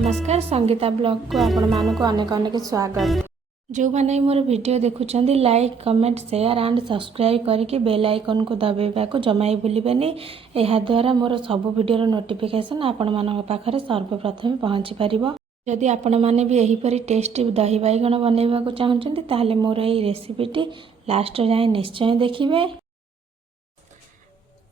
नमस्कार संगीता ब्लॉग को आपण मानक अनेक अनेक स्वागत। जो मैंने मोर वीडियो देखुं like comment share and subscribe करके बेल आइकन को दबाइबा को जमा भूलिबेनी। यह द्वारा मोर सब वीडियो नोटिफिकेशन आपण मानक पाखरे सर्वप्रथम पहुँची पारिबो। जदि आपण माने भी एहीपरि टेस्टी दही बैगण बनैबा को चाहूचंती ताहले मोर एही रेसिपीटी लास्ट जाए निश्चय देखिबे।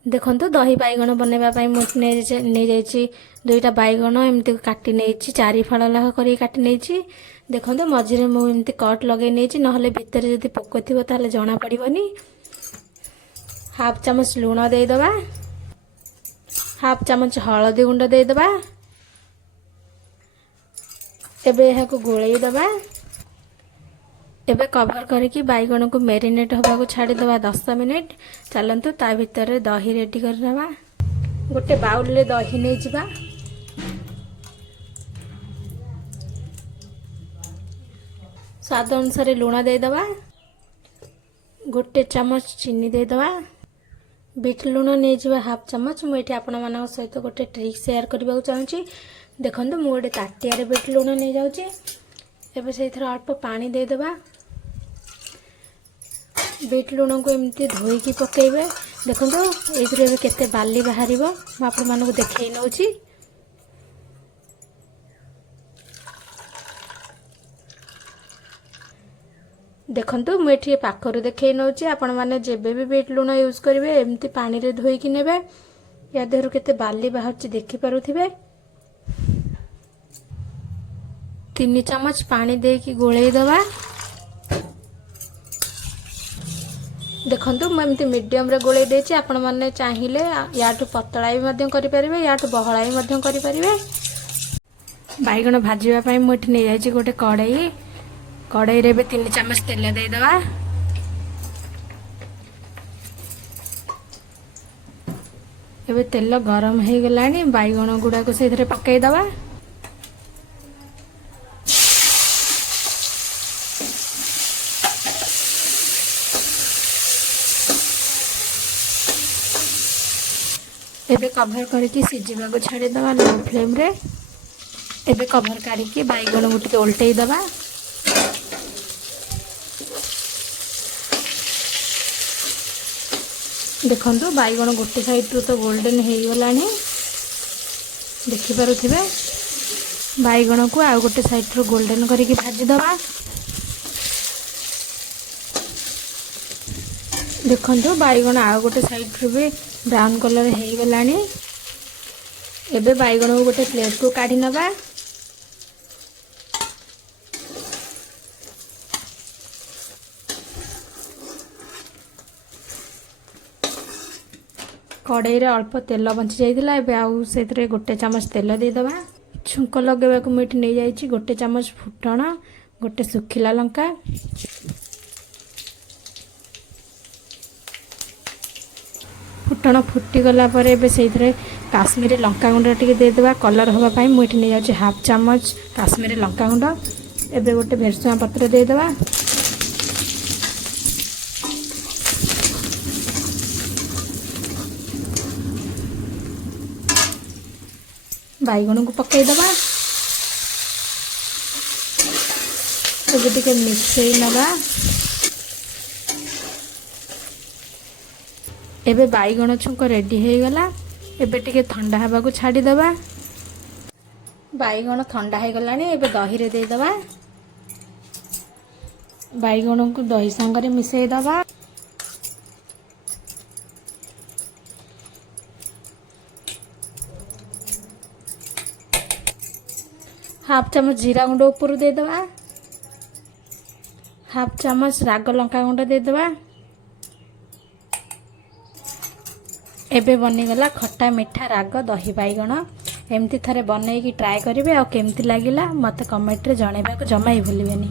देखो दही बैगण बनवाई मुझे दुईटा बैगण एमती काटी नहीं चारि फाड़ लाख कर काटी नहीं। देखो मझे मुझे कट लगे नहीं ना भितर जदि पोक थी ताले जना पड़ोनी। हाफ चामच लुण देदबा, हाफ चामच हलदी गुंड देदबा। एबे यह गोलई दबा। एबे कवर करके बैगण को मेरिनेट होगा को छाड़ी दबा 10 मिनिट। चलतु ता भितर दही रेडी करवा। गोटे बाउल ले दही नहीं जिबा। स्वाद अनुसार लुण देदबा। गोटे चामच चीनी देदबा। बीट लुण नहीं जिबा हाफ चामच। मुझे आपण मान सहित गोटे ट्रिक शेयर करने चाहूँगी। देखो मुझे गोटे ताटिया बीट लुण नहीं जाऊँगी। एबे से अल्प पानी देदबा। बीट लुण को एमती धोईकी पकेबे। देखो ये केते बाली बाहर आप देखे नौ। देखो मुझे पाखर देखे नौ। आपण मैंने जेबे भी बीट लुण यूज करेंगे एमती पानी रे धोईकी नेबे। या देहरु केते बाली बाहर देखि पारुथिबे। 3 चामच पानी देकी गोलई दबा। देखो मुझे मीडियम रे गोलई देछि। आपण माने चाहिए याठू पतला भी करें याठू बहला भी करें। बैगण भाजवाई मुझे नहीं जाइए गोटे कड़ाई। कड़ाई रे 3 चामच तेल देदबा। एबे तेल गरम हो गलानी। बैगण गुड़ा को से पकईदबा। एबे कवर करके सिझा को छाड़ीदबा लो फ्लेम रे। एबे कवर काढ़ी बैगण को टिके उल्टई दबा। देखो बैगण गोटे साइड रू तो गोल्डन हो गलानी देखिपे। बैगण को आउ गोटे साइड रू गोल्डन करके भाजीदबा। देखो बैगण आउ गोटे साइड रू भी ब्राउन कलर हो गलानी। एबे बैगण को गोटे प्लेट को काढ़ी नबा। कड़ाई रे अल्प तेल बंची जाइतिला। एबे आउ सेतरे गोटे चामच तेल देदबा। छुंक लगेबा को मिट नहीं जाइछि। गोटे चामच फुटण, गोटे सुखिला लंका, फुटण फुटी गला परे एबे सेथरे काश्मीरी लंका गुंड टिके देदबा कलर होबा पई। मुझे नहीं जाइछि हाफ चामच काश्मीरी लंका गुंड। एबे गोटे भेरसुआ पत्र देदबा। बैगण को पकईदबा। एबे टिके मिक्सई नबा। एबे बैगण छुंक रेडी हो गला। एबे टिके ठंडा हवा को छाड़ी दबा। बैगण ठंडा हो गलानी। एबे दही रे दे दबा। बैगण को दही संगरे मिसई दबा। हाफ चामच जीरा गुंड ऊपर दे दबा। हाफ चामच राग लंका गुंड दे दबा। एबे बनीगला खट्टा मिठा राग दही बैगण। एमती थरे बनईकी ट्राए करेंगे। आ केमती लगिला मते कमेंट रे जणेबा को जमा ही भूलिबेनी।